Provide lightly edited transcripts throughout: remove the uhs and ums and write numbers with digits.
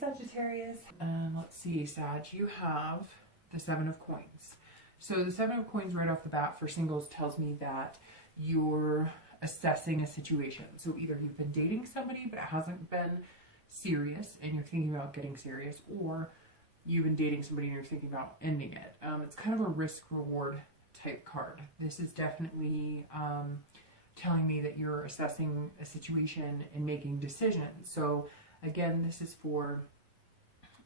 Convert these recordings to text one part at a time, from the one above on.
Sagittarius. Let's see, Sag, you have the Seven of Coins. So the Seven of Coins right off the bat for singles tells me that you're assessing a situation. So either you've been dating somebody but it hasn't been serious and you're thinking about getting serious, or you've been dating somebody and you're thinking about ending it. It's kind of a risk-reward type card. This is definitely telling me that you're assessing a situation and making decisions. So again, this is for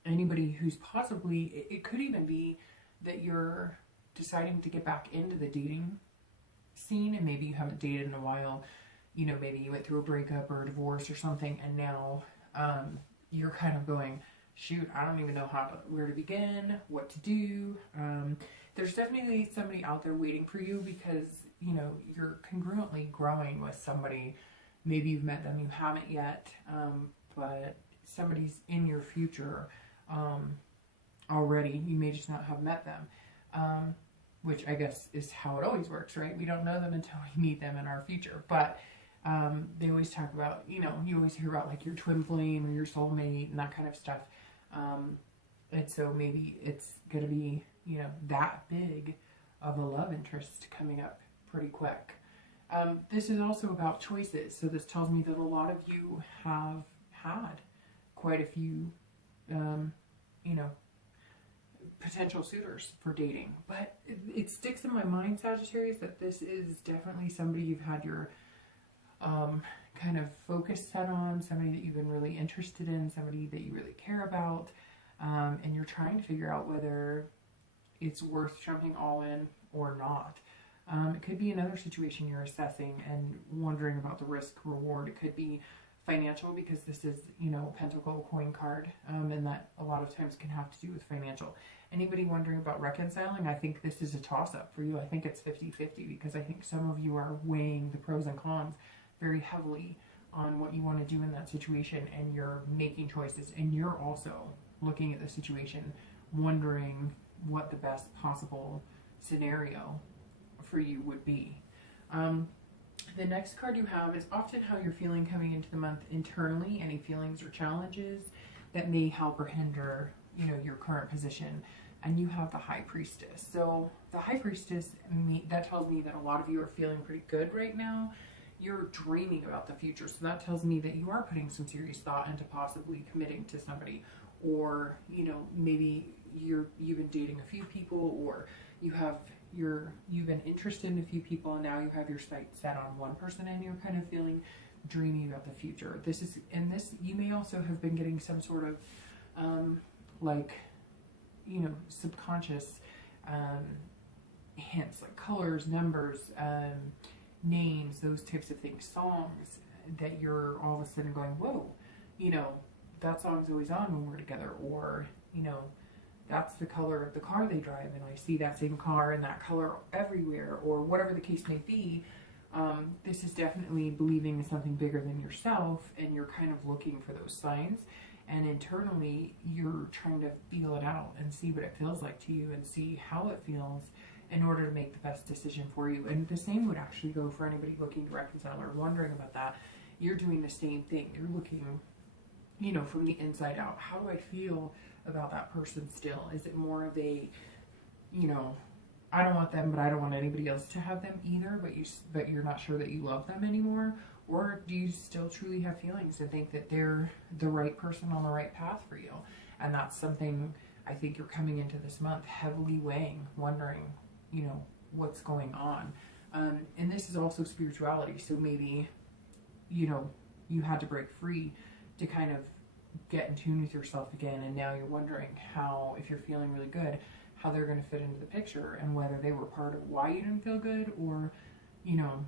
anybody who's possibly, it could even be that you're deciding to get back into the dating scene and maybe you haven't dated in a while. You know, maybe you went through a breakup or a divorce or something, and now you're kind of going, shoot, I don't even know where to begin, what to do. There's definitely somebody out there waiting for you because, you know, you're congruently growing with somebody. Maybe you've met them, you haven't yet, but somebody's in your future already. You may just not have met them, which I guess is how it always works, right? We don't know them until we meet them in our future. But they always talk about, you know, you always hear about like your twin flame or your soulmate and that kind of stuff. And so maybe it's going to be, you know, that big of a love interest coming up pretty quick. This is also about choices. So this tells me that a lot of you have had quite a few, you know, potential suitors for dating. But it sticks in my mind, Sagittarius, that this is definitely somebody you've had your kind of focus set on, somebody that you've been really interested in, somebody that you really care about, and you're trying to figure out whether it's worth jumping all in or not. It could be another situation you're assessing and wondering about the risk reward. It could be financial because this is, you know, Pentacle coin card, and that a lot of times can have to do with financial. Anybody wondering about reconciling, I think this is a toss-up for you. I think it's 50-50 because I think some of you are weighing the pros and cons very heavily on what you want to do in that situation, and you're making choices, and you're also looking at the situation wondering what the best possible scenario for you would be. The next card you have is often how you're feeling coming into the month internally, any feelings or challenges that may help or hinder, you know, your current position. And you have the High Priestess. So the High Priestess, that tells me that a lot of you are feeling pretty good right now. You're dreaming about the future. So that tells me that you are putting some serious thought into possibly committing to somebody, or, you know, maybe you've been dating a few people, or you've been interested in a few people, and now you have your sights set on one person and you're kind of feeling dreamy about the future. You may also have been getting some sort of like, you know, subconscious hints, like colors, numbers, names, those types of things, songs that you're all of a sudden going, whoa, you know, that song's always on when we're together, or, you know, that's the color of the car they drive and I see that same car and that color everywhere, or whatever the case may be. This is definitely believing in something bigger than yourself, and you're kind of looking for those signs, and internally you're trying to feel it out and see what it feels like to you and see how it feels in order to make the best decision for you. And the same would actually go for anybody looking to reconcile or wondering about that. You're doing the same thing. You're looking, you know, from the inside out. How do I feel about that person still? Is it more of a, you know, I don't want them, but I don't want anybody else to have them either, but you're not sure that you love them anymore? Or do you still truly have feelings and think that they're the right person on the right path for you? And that's something I think you're coming into this month heavily weighing, wondering, you know, what's going on. And this is also spirituality. So maybe, you know, you had to break free to kind of get in tune with yourself again, and now you're wondering how, if you're feeling really good, how they're going to fit into the picture, and whether they were part of why you didn't feel good, or, you know,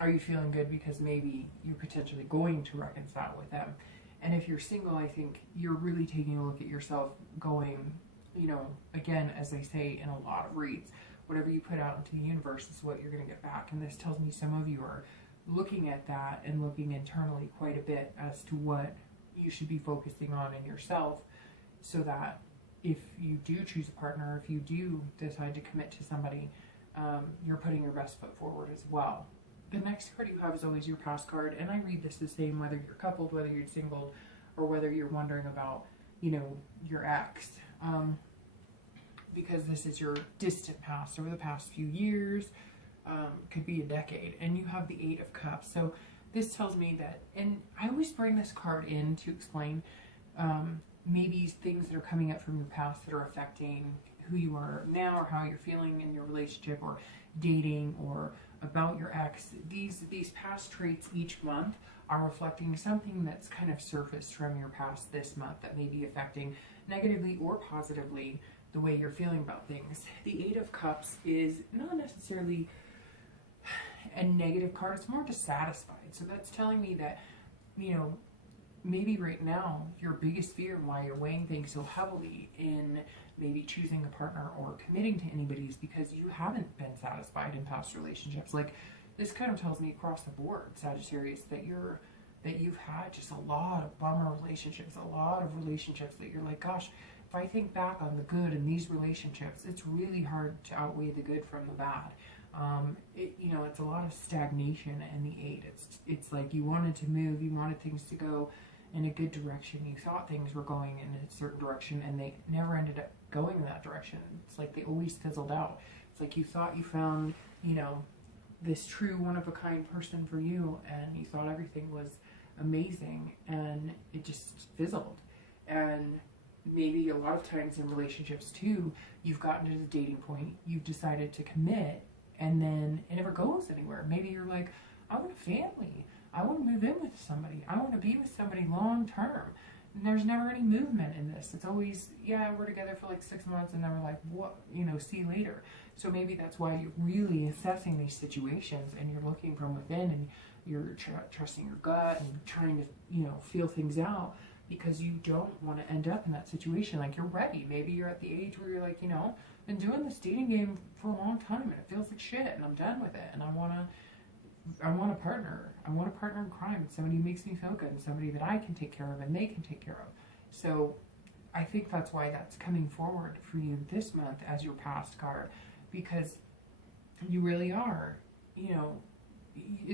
are you feeling good because maybe you're potentially going to reconcile with them. And if you're single, I think you're really taking a look at yourself going, you know, again, as they say in a lot of reads, whatever you put out into the universe is what you're going to get back. And this tells me some of you are looking at that and looking internally quite a bit as to what you should be focusing on in yourself, so that if you do choose a partner, if you do decide to commit to somebody, you're putting your best foot forward as well. The next card you have is always your past card, and I read this the same whether you're coupled, whether you're single, or whether you're wondering about, you know, your ex. Because this is your distant past over the past few years, could be a decade, and you have the Eight of Cups. So this tells me that, and I always bring this card in to explain maybe things that are coming up from your past that are affecting who you are now, or how you're feeling in your relationship, or dating, or about your ex. These past traits each month are reflecting something that's kind of surfaced from your past this month that may be affecting negatively or positively the way you're feeling about things. The Eight of Cups is not necessarily a negative card, it's more dissatisfied. So that's telling me that, you know, maybe right now your biggest fear and why you're weighing things so heavily in maybe choosing a partner or committing to anybody is because you haven't been satisfied in past relationships. Like, this kind of tells me across the board, Sagittarius, that you've had just a lot of bummer relationships, a lot of relationships that you're like, gosh, if I think back on the good in these relationships, it's really hard to outweigh the good from the bad. You know, it's a lot of stagnation in the Eight. It's like you wanted to move, you wanted things to go in a good direction. You thought things were going in a certain direction, and they never ended up going in that direction. It's like they always fizzled out. It's like you thought you found, you know, this true one-of-a-kind person for you, and you thought everything was amazing, and it just fizzled. And maybe a lot of times in relationships too, you've gotten to the dating point, you've decided to commit, and then it never goes anywhere. Maybe you're like, I want a family, I want to move in with somebody, I want to be with somebody long term. And there's never any movement in this. It's always, yeah, we're together for like 6 months, and then we're like, what, you know, see you later. So maybe that's why you're really assessing these situations, and you're looking from within, and you're trusting your gut and trying to, you know, feel things out, because you don't want to end up in that situation. Like, you're ready. Maybe you're at the age where you're like, you know, been doing this dating game for a long time, and it feels like shit, and I'm done with it, and I want a partner. I want a partner in crime, somebody who makes me feel good, and somebody that I can take care of and they can take care of. So I think that's why that's coming forward for you this month as your past card, because you really are, you know,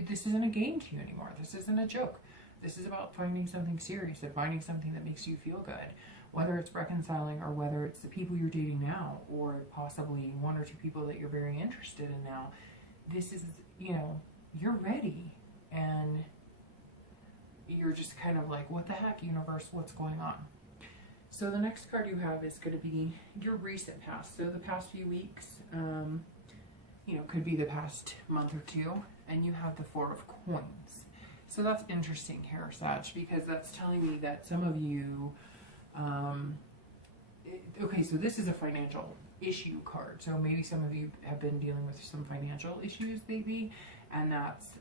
this isn't a game to you anymore. This isn't a joke. This is about finding something serious and finding something that makes you feel good, whether it's reconciling, or whether it's the people you're dating now, or possibly 1 or 2 people that you're very interested in now. This is, you know, you're ready, and you're just kind of like, what the heck, universe, what's going on? So the next card you have is going to be your recent past. So the past few weeks, you know, could be the past month or 2, and you have the Four of Coins. So that's interesting here, Sag, because that's telling me that some of you, okay, so this is a financial issue card. So maybe some of you have been dealing with some financial issues maybe, and that's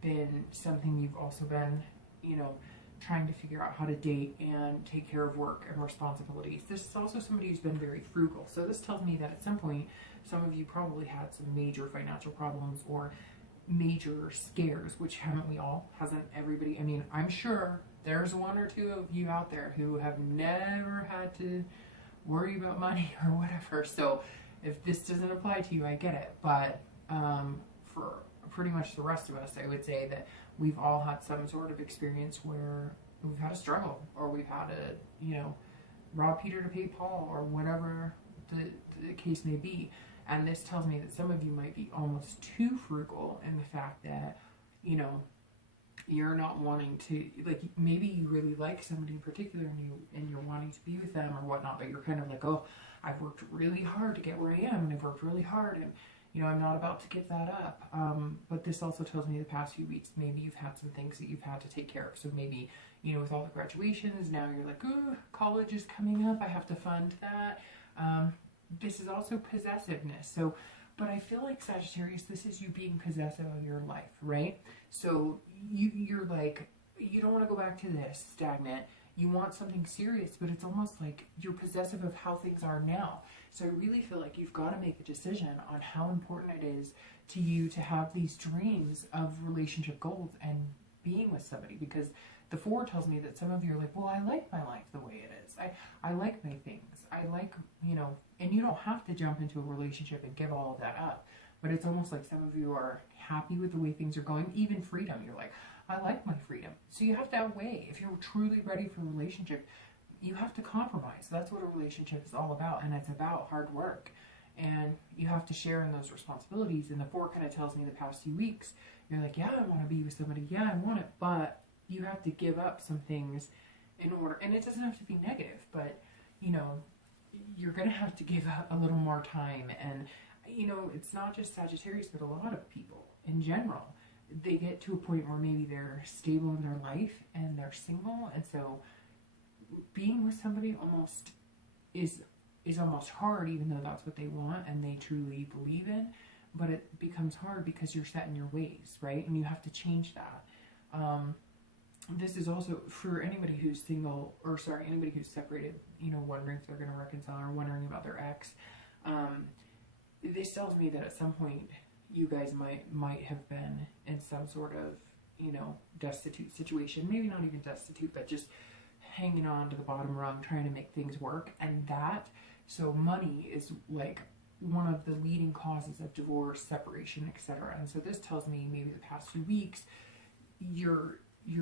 been something you've also been, you know, trying to figure out how to date and take care of work and responsibilities. This is also somebody who's been very frugal. So this tells me that at some point, some of you probably had some major financial problems or major scares, which haven't we all? Hasn't everybody? I mean, I'm sure there's 1 or 2 of you out there who have never had to worry about money or whatever. So if this doesn't apply to you, I get it. But for pretty much the rest of us, I would say that we've all had some sort of experience where we've had a struggle, or we've had to, you know, rob Peter to pay Paul, or whatever the case may be. And this tells me that some of you might be almost too frugal in the fact that, you know, you're not wanting to, like, maybe you really like somebody in particular, and you're wanting to be with them or whatnot, but you're kind of like, oh, I've worked really hard to get where I am, and I've worked really hard, and, you know, I'm not about to give that up. But this also tells me the past few weeks, maybe you've had some things that you've had to take care of. So maybe, you know, with all the graduations, now you're like, oh, college is coming up, I have to fund that. This is also possessiveness. So, but I feel like, Sagittarius, this is you being possessive of your life, right? So you're like, you don't want to go back to this stagnant. You want something serious, but it's almost like you're possessive of how things are now. So I really feel like you've got to make a decision on how important it is to you to have these dreams of relationship goals and being with somebody, because the 4 tells me that some of you are like, well, I like my life the way it is. I like my things. I like, you know, and you don't have to jump into a relationship and give all of that up. But it's almost like some of you are happy with the way things are going, even freedom. You're like, I like my freedom. So you have to outweigh. If you're truly ready for a relationship, you have to compromise. That's what a relationship is all about, and it's about hard work. And you have to share in those responsibilities. And the 4 kind of tells me the past few weeks, you're like, yeah, I want to be with somebody. Yeah, I want it. But you have to give up some things in order. And it doesn't have to be negative, but, you know, you're going to have to give up a little more time. And, you know, it's not just Sagittarius, but a lot of people in general. They get to a point where maybe they're stable in their life and they're single. And so being with somebody almost is almost hard, even though that's what they want and they truly believe in. But it becomes hard because you're set in your ways, right? And you have to change that. This is also for anybody who's single, or sorry, anybody who's separated, you know, wondering if they're going to reconcile or wondering about their ex. This tells me that at some point you guys might have been in some sort of, you know, destitute situation. Maybe not even destitute, but just hanging on to the bottom rung, trying to make things work. And that, so money is like one of the leading causes of divorce, separation, etc. And so this tells me maybe the past few weeks, you're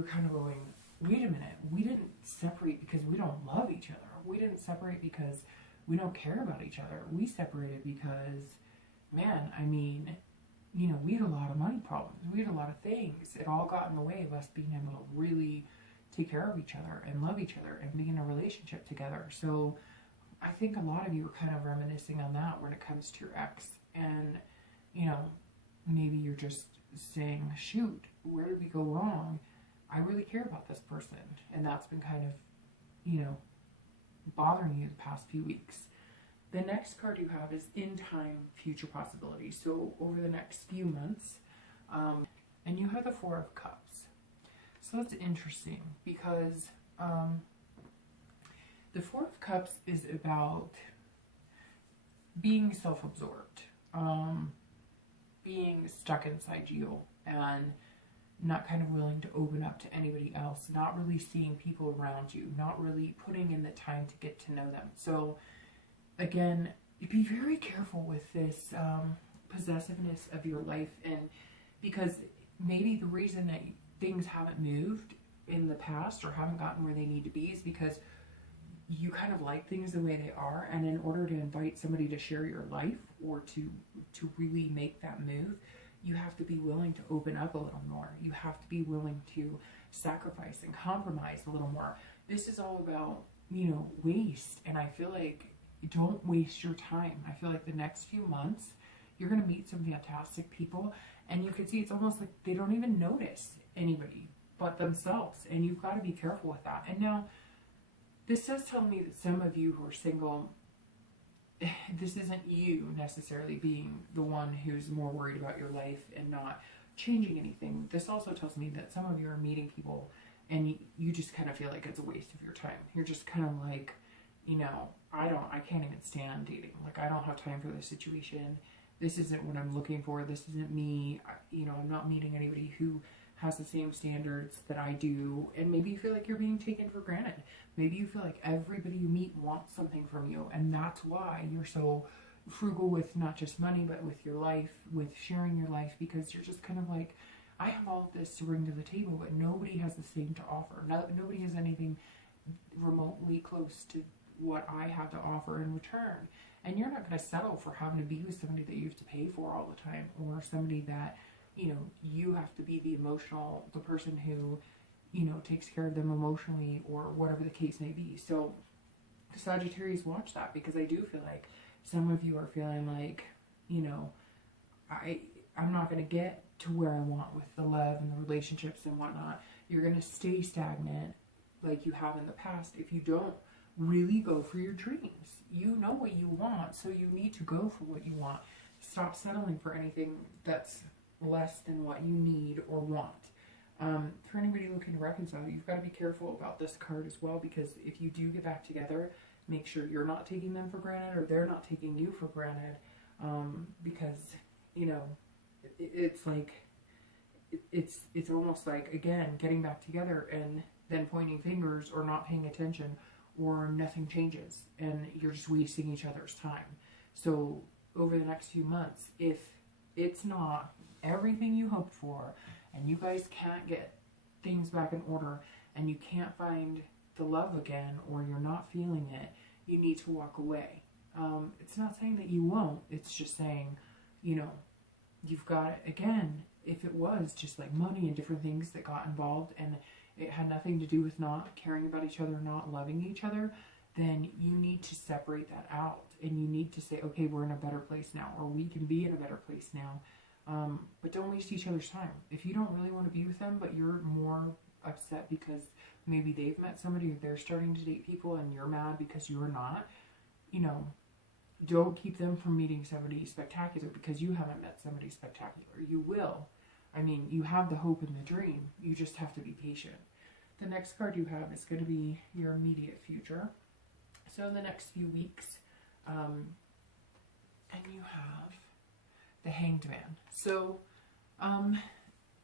kind of going, wait a minute, we didn't separate because we don't love each other. We didn't separate because we don't care about each other. We separated because, man, I mean, you know, we had a lot of money problems. We had a lot of things. It all got in the way of us being able to really take care of each other and love each other and be in a relationship together. So I think a lot of you are kind of reminiscing on that when it comes to your ex. And, you know, maybe you're just saying, shoot, where did we go wrong? I really care about this person. And that's been kind of, you know, bothering you the past few weeks. The next card you have is in time, future possibilities. So over the next few months, and you have the 4 of Cups. So that's interesting because the 4 of Cups is about being self-absorbed, being stuck inside you and not kind of willing to open up to anybody else, not really seeing people around you, not really putting in the time to get to know them. So again, be very careful with this possessiveness of your life, and because maybe the reason that things haven't moved in the past or haven't gotten where they need to be is because you kind of like things the way they are, and in order to invite somebody to share your life or to really make that move, you have to be willing to open up a little more. You have to be willing to sacrifice and compromise a little more. This is all about, you know, waste, and I feel like don't waste your time. I feel like the next few months you're going to meet some fantastic people, and you can see it's almost like they don't even notice anybody but themselves, and you've got to be careful with that. And now this does tell me that some of you who are single, this isn't you necessarily being the one who's more worried about your life and not changing anything. This also tells me that some of you are meeting people and you just kind of feel like it's a waste of your time. You're just kind of like, you know, I can't even stand dating. Like, I don't have time for this situation. This isn't what I'm looking for. This isn't me. You know, I'm not meeting anybody who has the same standards that I do. And maybe you feel like you're being taken for granted. Maybe you feel like everybody you meet wants something from you, and that's why you're so frugal with not just money, but with your life, with sharing your life, because you're just kind of like, I have all of this to bring to the table, but nobody has the same to offer. Nobody has anything remotely close to what I have to offer in return. And you're not going to settle for having to be with somebody that you have to pay for all the time, or somebody that, you know, you have to be the person who, you know, takes care of them emotionally, or whatever the case may be. So Sagittarius, watch that, because I do feel like some of you are feeling like, you know, I'm not going to get to where I want with the love and the relationships and whatnot. You're going to stay stagnant like you have in the past if you don't really go for your dreams. You know what you want, so you need to go for what you want. Stop settling for anything that's less than what you need or want. For anybody looking to reconcile, you've got to be careful about this card as well, because if you do get back together, make sure you're not taking them for granted, or they're not taking you for granted, because, you know, it's like, it's almost like, again, getting back together and then pointing fingers or not paying attention, or nothing changes and you're just wasting each other's time. So over the next few months, if it's not everything you hoped for, and you guys can't get things back in order, and you can't find the love again, or you're not feeling it, you need to walk away. It's not saying that you won't. It's just saying, you know, you've got, again, if it was just like money and different things that got involved and it had nothing to do with not caring about each other, not loving each other, then you need to separate that out. And you need to say, okay, we're in a better place now, or we can be in a better place now. But don't waste each other's time. If you don't really want to be with them, but you're more upset because maybe they've met somebody or they're starting to date people and you're mad because you're not, you know, don't keep them from meeting somebody spectacular because you haven't met somebody spectacular. You will. I mean, you have the hope and the dream. You just have to be patient. The next card you have is going to be your immediate future. So in the next few weeks, and you have the Hanged Man. So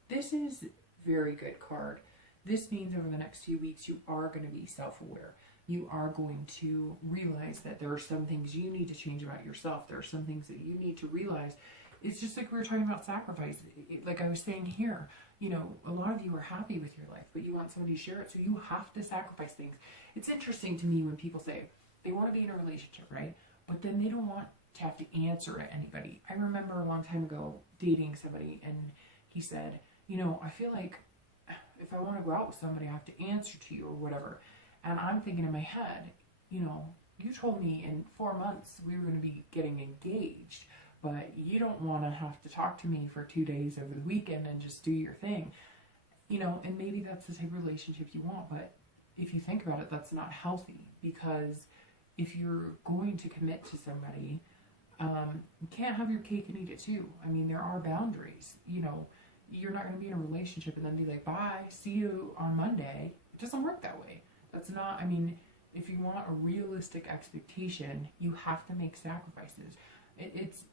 this is very good card. This means over the next few weeks you are going to be self-aware. You are going to realize that there are some things you need to change about yourself. There are some things that you need to realize. It's just like we were talking about sacrifice. Like I was saying here, you know, a lot of you are happy with your life, but you want somebody to share it, so you have to sacrifice things. It's interesting to me when people say they want to be in a relationship, right? But then they don't want to have to answer to anybody. I remember a long time ago dating somebody, and he said, you know, I feel like if I want to go out with somebody, I have to answer to you or whatever. And I'm thinking in my head, you know, you told me in 4 months we were going to be getting engaged, but you don't want to have to talk to me for 2 days over the weekend and just do your thing. You know, and maybe that's the type of relationship you want, but if you think about it, that's not healthy, because if you're going to commit to somebody, you can't have your cake and eat it too. I mean, there are boundaries. You know, you're not going to be in a relationship and then be like, bye, see you on Monday. It doesn't work that way. That's not, I mean, if you want a realistic expectation, you have to make sacrifices.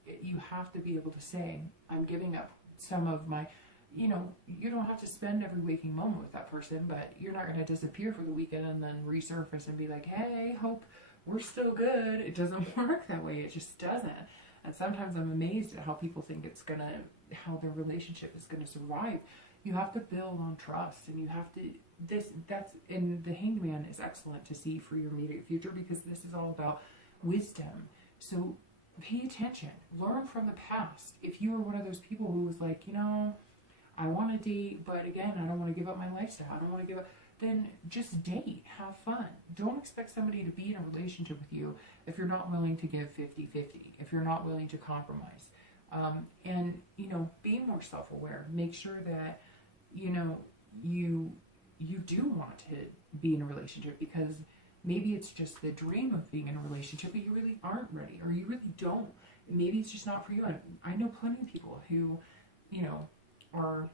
You have to be able to say, I'm giving up some of my, you know, you don't have to spend every waking moment with that person, but you're not going to disappear for the weekend and then resurface and be like, hey, hope we're still good. It doesn't work that way. It just doesn't. And sometimes I'm amazed at how people think it's going to, how their relationship is going to survive. You have to build on trust, and you have to, and the Hanged Man is excellent to see for your immediate future, because this is all about wisdom. So pay attention, learn from the past. If you were one of those people who was like, you know, I want to date, but again, I don't want to give up my lifestyle, I don't want to give up, then just date, have fun. Don't expect somebody to be in a relationship with you if you're not willing to give 50-50, if you're not willing to compromise. And, you know, be more self-aware. Make sure that, you know, you do want to be in a relationship, because maybe it's just the dream of being in a relationship, but you really aren't ready, or you really don't. Maybe it's just not for you. I know plenty of people who, you know, are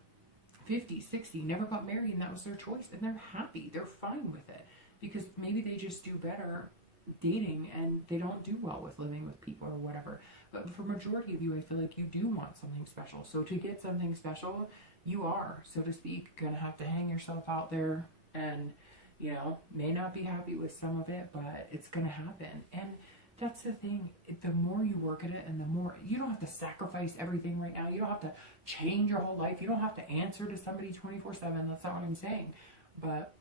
50, 60, never got married, and that was their choice, and they're happy. They're fine with it, because maybe they just do better dating and they don't do well with living with people or whatever. But for majority of you, I feel like you do want something special. So to get something special, you are, so to speak, gonna have to hang yourself out there, and, you know, may not be happy with some of it, but it's gonna happen. And that's the thing, the more you work at it, and the more, you don't have to sacrifice everything right now. You don't have to change your whole life. You don't have to answer to somebody 24/7. That's not what I'm saying. But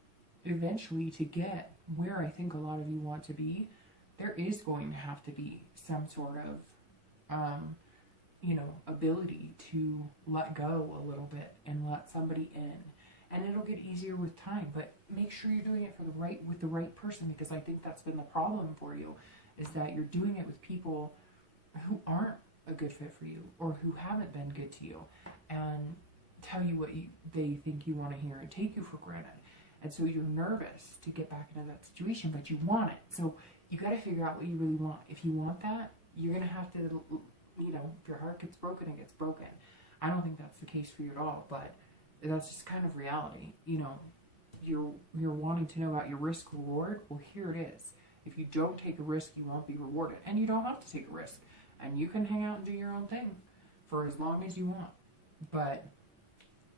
eventually, to get where I think a lot of you want to be, there is going to have to be some sort of, you know, ability to let go a little bit and let somebody in. And it'll get easier with time, but make sure you're doing it with the right person, because I think that's been the problem for you, is that you're doing it with people who aren't a good fit for you, or who haven't been good to you, and tell you what they think you want to hear and take you for granted. And so you're nervous to get back into that situation, but you want it. So you got to figure out what you really want. If you want that, you're going to have to, you know, if your heart gets broken, it gets broken. I don't think that's the case for you at all, but that's just kind of reality. You know, you're wanting to know about your risk reward. Well, here it is. If you don't take a risk, you won't be rewarded. And you don't have to take a risk. And you can hang out and do your own thing for as long as you want. But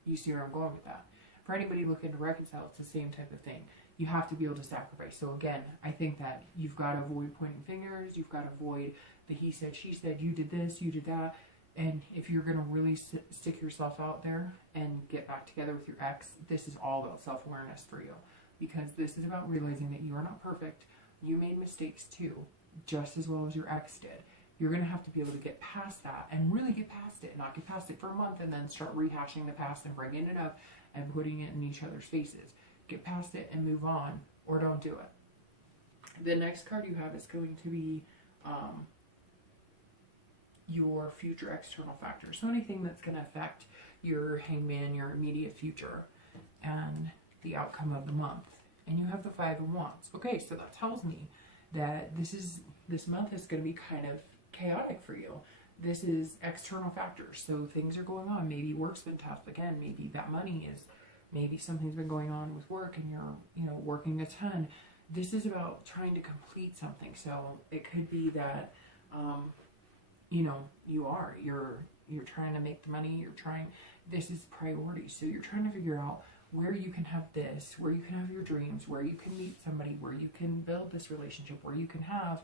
you see where I'm going with that. For anybody looking to reconcile, it's the same type of thing. You have to be able to sacrifice. So again, I think that you've got to avoid pointing fingers. You've got to avoid the he said, she said, you did this, you did that. And if you're going to really stick yourself out there and get back together with your ex, this is all about self-awareness for you. because this is about realizing that you are not perfect. You made mistakes too, just as well as your ex did. You're going to have to be able to get past that and really get past it, not get past it for a month and then start rehashing the past and bringing it up and putting it in each other's faces. Get past it and move on, or don't do it. The next card you have is going to be your future external factors. So anything that's going to affect your Hangman, your immediate future, and the outcome of the month. And you have the Five of Wands. Okay, so that tells me that this month is going to be kind of chaotic for you. This is external factors. So things are going on. Maybe work's been tough. Again, maybe that money is, maybe something's been going on with work and you're, working a ton. This is about trying to complete something. So it could be that, you're trying to make the money, this is priority. So you're trying to figure out where you can have this, where you can have your dreams, where you can meet somebody, where you can build this relationship, where you can have,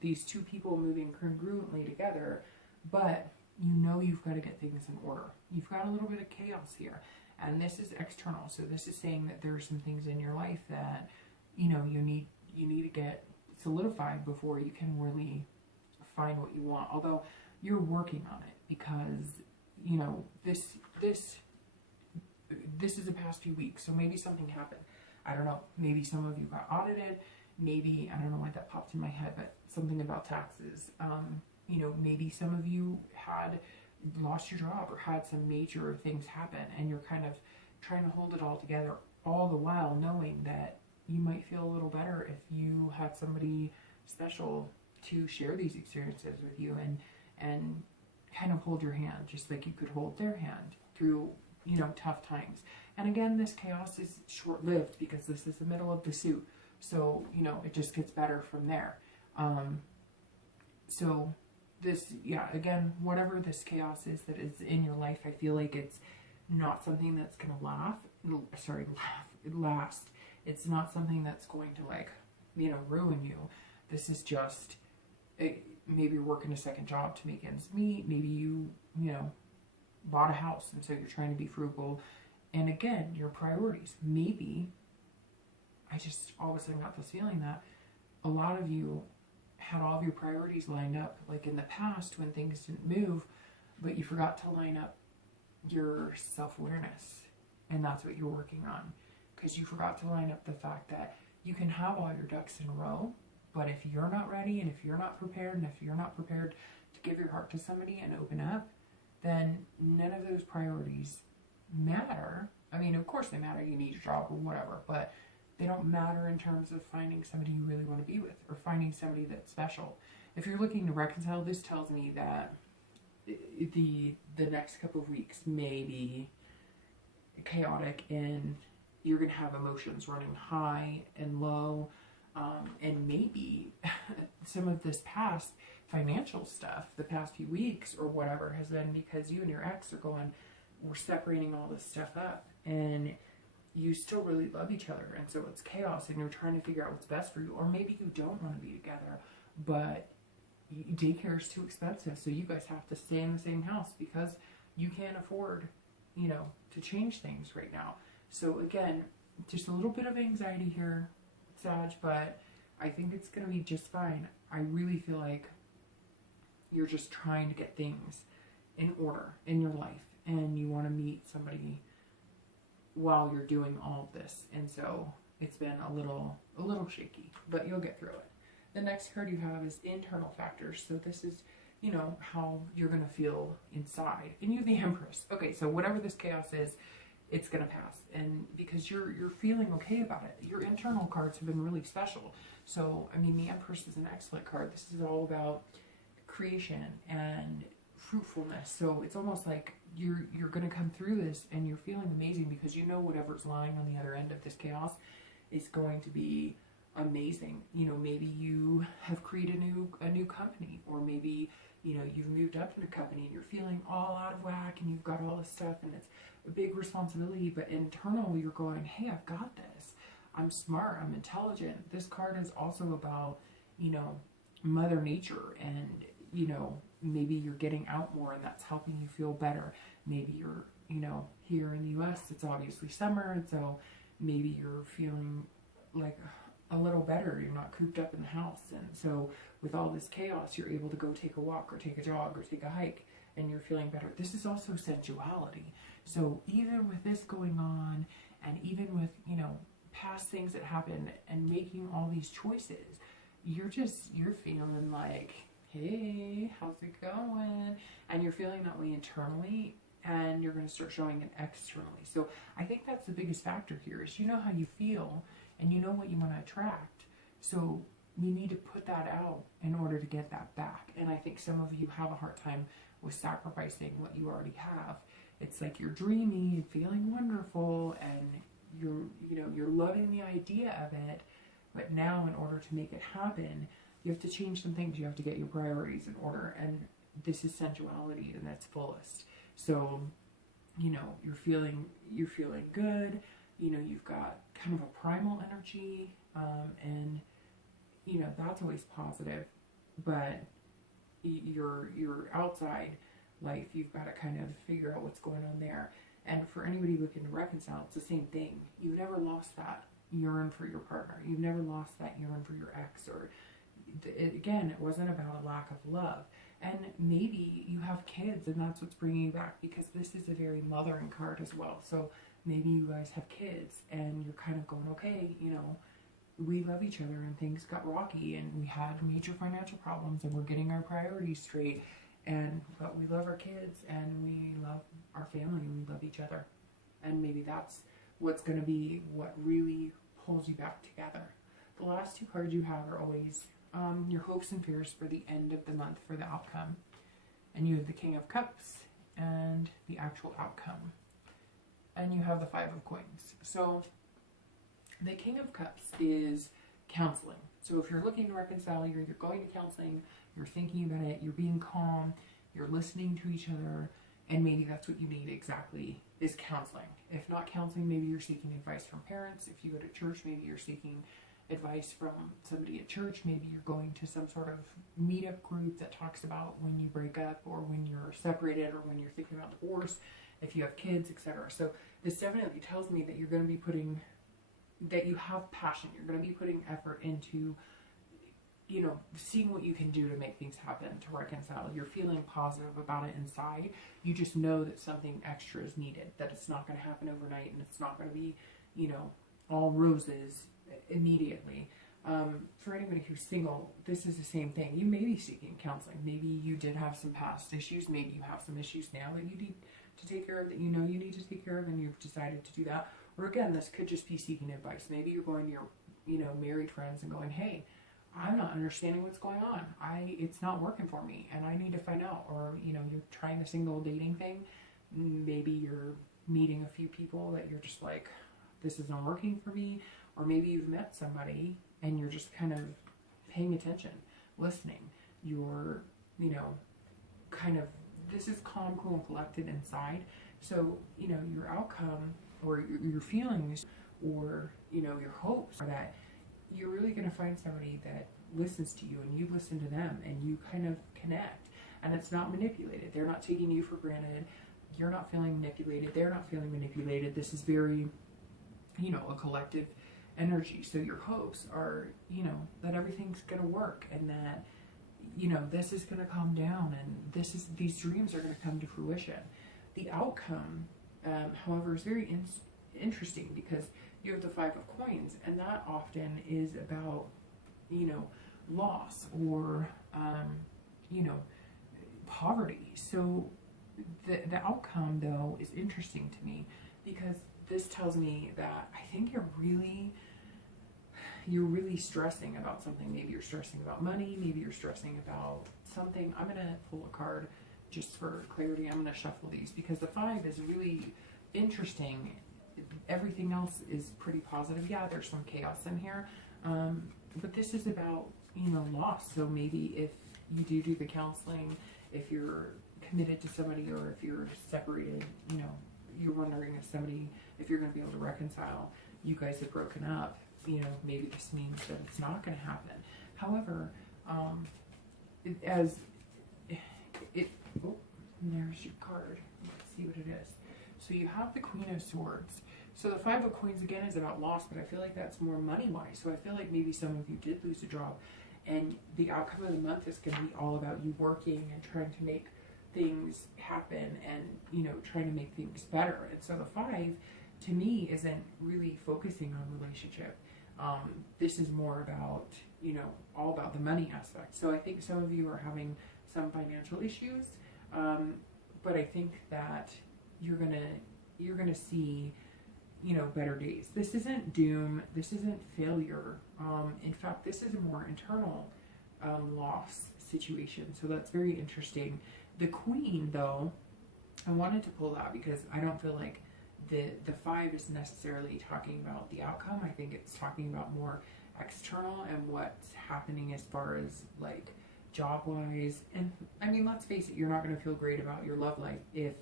these two people moving congruently together, but you've got to get things in order. You've got a little bit of chaos here, and this is external. So this is saying that there are some things in your life that, you need to get solidified before you can really find what you want. Although you're working on it because, this is the past few weeks. So maybe something happened. I don't know. Maybe some of you got audited. Maybe, I don't know why that popped in my head, but something about taxes. Maybe some of you had lost your job or had some major things happen, and you're kind of trying to hold it all together, all the while knowing that you might feel a little better if you had somebody special to share these experiences with you and kind of hold your hand, just like you could hold their hand through, tough times. And again, this chaos is short-lived because this is the middle of the suit. So, it just gets better from there. So this, again, whatever this chaos is that is in your life, I feel like it's not something that's going to last. It's not something that's going to ruin you. This is just, maybe you're working a second job to make ends meet. Maybe you bought a house, and so you're trying to be frugal. And again, your priorities. Maybe, I just all of a sudden got this feeling that a lot of you had all of your priorities lined up, like in the past when things didn't move, but you forgot to line up your self-awareness. And that's what you're working on. Because you forgot to line up the fact that you can have all your ducks in a row, but if you're not ready, and if you're not prepared, and if you're not prepared to give your heart to somebody and open up, then none of those priorities matter. I mean, of course they matter. You need your job or whatever, but they don't matter in terms of finding somebody you really want to be with or finding somebody that's special. If you're looking to reconcile, this tells me that the next couple of weeks may be chaotic, and you're going to have emotions running high and low, and maybe some of this past financial stuff, the past few weeks or whatever, has been because you and your ex we're separating all this stuff up, and you still really love each other, and so it's chaos, and you're trying to figure out what's best for you. Or maybe you don't want to be together, but daycare is too expensive, so you guys have to stay in the same house because you can't afford, to change things right now. So again, just a little bit of anxiety here, Sag, but I think it's going to be just fine. I really feel like you're just trying to get things in order in your life, and you want to meet somebody while you're doing all of this. And so it's been a little shaky, but you'll get through it. The next card you have is internal factors. So this is, how you're going to feel inside. And you have the Empress. Okay, so whatever this chaos is, it's going to pass. And because you're feeling okay about it. Your internal cards have been really special. So, I mean, the Empress is an excellent card. This is all about creation and fruitfulness. So it's almost like you're going to come through this and you're feeling amazing because whatever's lying on the other end of this chaos is going to be amazing. Maybe you have created a new company, or maybe you've moved up in a company and you're feeling all out of whack and you've got all this stuff and it's a big responsibility, but internally you're going, hey, I've got this. I'm smart, I'm intelligent. This card is also about, Mother Nature, and maybe you're getting out more and that's helping you feel better. Maybe you're, here in the US, it's obviously summer, and so maybe you're feeling like a little better. You're not cooped up in the house. And so with all this chaos, you're able to go take a walk or take a jog or take a hike, and you're feeling better. This is also sensuality. So even with this going on, and even with, you know, past things that happened and making all these choices, you're feeling like, hey, how's it going? And you're feeling that way internally, and you're going to start showing it externally. So I think that's the biggest factor here is you know how you feel and you know what you want to attract. So you need to put that out in order to get that back. And I think some of you have a hard time with sacrificing what you already have. It's like you're dreaming and feeling wonderful, and you're loving the idea of it, but now in order to make it happen, you have to change some things. You have to get your priorities in order, and this is sensuality in its fullest. So, you know, you're feeling good. You know, you've got kind of a primal energy, and you know that's always positive. But your outside life, you've got to kind of figure out what's going on there. And for anybody looking to reconcile, it's the same thing. You've never lost that yearn for your partner. You've never lost that yearn for your ex. Or again, it wasn't about a lack of love. And maybe you have kids, and that's what's bringing you back, because this is a very mothering card as well. So maybe you guys have kids, and you're kind of going, okay, you know, we love each other, and things got rocky, and we had major financial problems, and we're getting our priorities straight. But we love our kids, and we love our family, and we love each other. And maybe that's what's going to be what really pulls you back together. The last two cards you have are always your hopes and fears for the end of the month, for the outcome. And you have the King of Cups and the actual outcome. And you have the Five of Coins. So the King of Cups is counseling. So if you're looking to reconcile, you're either going to counseling, you're thinking about it, you're being calm, you're listening to each other, and maybe that's what you need exactly, is counseling. If not counseling, maybe you're seeking advice from parents. If you go to church, maybe you're seeking advice from somebody at church. Maybe you're going to some sort of meetup group that talks about when you break up, or when you're separated, or when you're thinking about divorce, if you have kids, etc. So this definitely tells me that you're going to be that you have passion. You're going to be putting effort into, you know, seeing what you can do to make things happen, to reconcile. You're feeling positive about it inside. You just know that something extra is needed, that it's not going to happen overnight, and it's not going to be, you know, all roses immediately. For anybody who's single, this is the same thing. You may be seeking counseling. Maybe you did have some past issues. Maybe you have some issues now that you need to take care of, that you know you need to take care of, and you've decided to do that. Or again, this could just be seeking advice. Maybe you're going to your, you know, married friends and going, hey, I'm not understanding what's going on. It's not working for me, and I need to find out. Or, you know, you're trying the single dating thing. Maybe you're meeting a few people that you're just like, this isn't working for me. Or maybe you've met somebody and you're just kind of paying attention, listening. You're, you know, kind of, this is calm, cool, and collected inside. So, you know, your outcome, or your feelings, or, you know, your hopes are that you're really going to find somebody that listens to you, and you listen to them, and you kind of connect. And it's not manipulated. They're not taking you for granted. You're not feeling manipulated. They're not feeling manipulated. This is very, you know, a collective energy. So your hopes are, you know, that everything's going to work, and that, you know, this is going to calm down, and these dreams are going to come to fruition. The outcome, however, is very interesting, because you have the Five of Coins, and that often is about, you know, loss, or, you know, poverty. So the outcome, though, is interesting to me, because this tells me that I think you're really stressing about something. Maybe you're stressing about money. Maybe you're stressing about something. I'm going to pull a card just for clarity. I'm going to shuffle these, because the Five is really interesting. Everything else is pretty positive. Yeah, there's some chaos in here. But this is about, you know, loss. So maybe if you do the counseling, if you're committed to somebody, or if you're separated, you know, you're wondering if you're going to be able to reconcile. You guys have broken up. You know, maybe this means that it's not going to happen. However, there's your card. Let's see what it is. So you have the Queen of Swords. So the Five of Coins again is about loss, but I feel like that's more money-wise. So I feel like maybe some of you did lose a job, and the outcome of the month is going to be all about you working and trying to make things happen and, you know, trying to make things better. And so the Five, to me, isn't really focusing on relationship. This is more about, you know, all about the money aspect. So I think some of you are having some financial issues, but I think that you're gonna see, you know, better days. This isn't doom. This isn't failure. In fact, this is a more internal loss situation. So that's very interesting. The Queen, though, I wanted to pull that because I don't feel like the Five is necessarily talking about the outcome. I think it's talking about more external and what's happening as far as like job-wise. And I mean, let's face it, you're not going to feel great about your love life if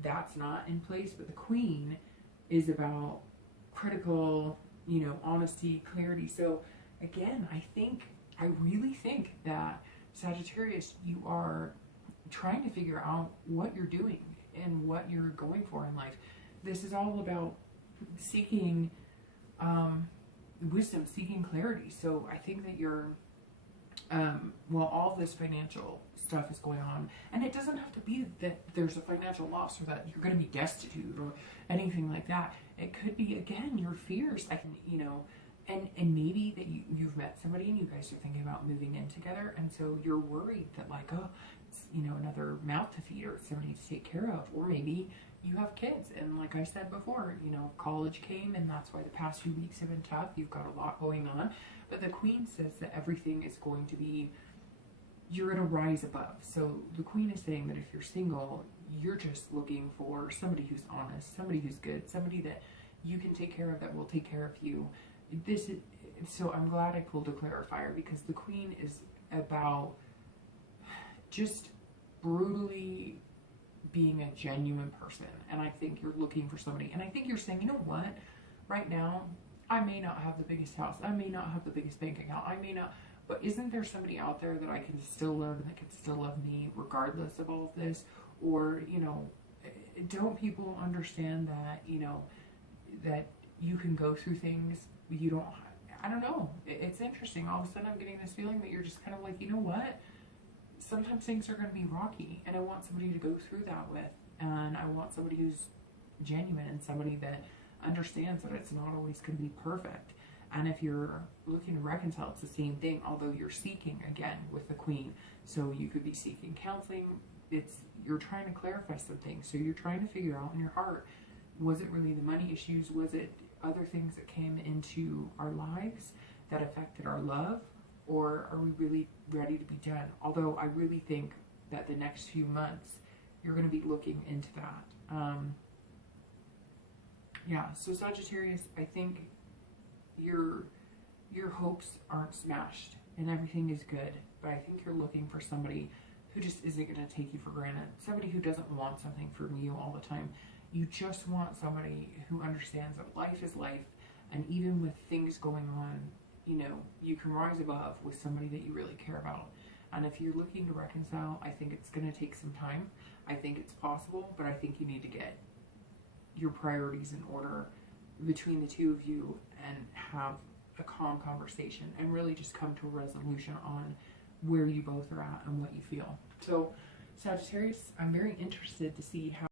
that's not in place. But the Queen is about critical, you know, honesty, clarity. So again, I really think that Sagittarius, you are trying to figure out what you're doing and what you're going for in life. This is all about seeking wisdom, seeking clarity. So I think that you're, well, all this financial stuff is going on, and it doesn't have to be that there's a financial loss or that you're going to be destitute or anything like that. It could be, again, your fears, like, you know, and maybe that you've met somebody and you guys are thinking about moving in together, and so you're worried that, like, oh, it's, you know, another mouth to feed or somebody to take care of, or maybe you have kids, and like I said before, you know, college came, and that's why the past few weeks have been tough. You've got a lot going on, but the Queen says that everything is going to be, you're going to rise above. So the Queen is saying that if you're single, you're just looking for somebody who's honest, somebody who's good, somebody that you can take care of, that will take care of you. This is, so I'm glad I pulled a clarifier, because the Queen is about just brutally being a genuine person. And I think you're looking for somebody, and I think you're saying, you know what, right now I may not have the biggest house, I may not have the biggest bank account, I may not, but isn't there somebody out there that I can still love and that can still love me regardless of all of this? Or, you know, don't people understand that, you know, that you can go through things, you don't, I don't know, it's interesting. All of a sudden I'm getting this feeling that you're just kind of like, you know what, sometimes things are going to be rocky, and I want somebody to go through that with, and I want somebody who's genuine and somebody that understands that it's not always going to be perfect. And if you're looking to reconcile, it's the same thing, although you're seeking, again, with the Queen. So you could be seeking counseling. You're trying to clarify some things. So you're trying to figure out in your heart, was it really the money issues? Was it other things that came into our lives that affected our love? Or are we really ready to be done? Although I really think that the next few months, you're going to be looking into that. Yeah, so Sagittarius, I think your hopes aren't smashed and everything is good. But I think you're looking for somebody who just isn't going to take you for granted. Somebody who doesn't want something from you all the time. You just want somebody who understands that life is life. And even with things going on, you know, you can rise above with somebody that you really care about. And if you're looking to reconcile, I think it's going to take some time. I think it's possible, but I think you need to get your priorities in order between the two of you and have a calm conversation and really just come to a resolution on where you both are at and what you feel. So Sagittarius, I'm very interested to see how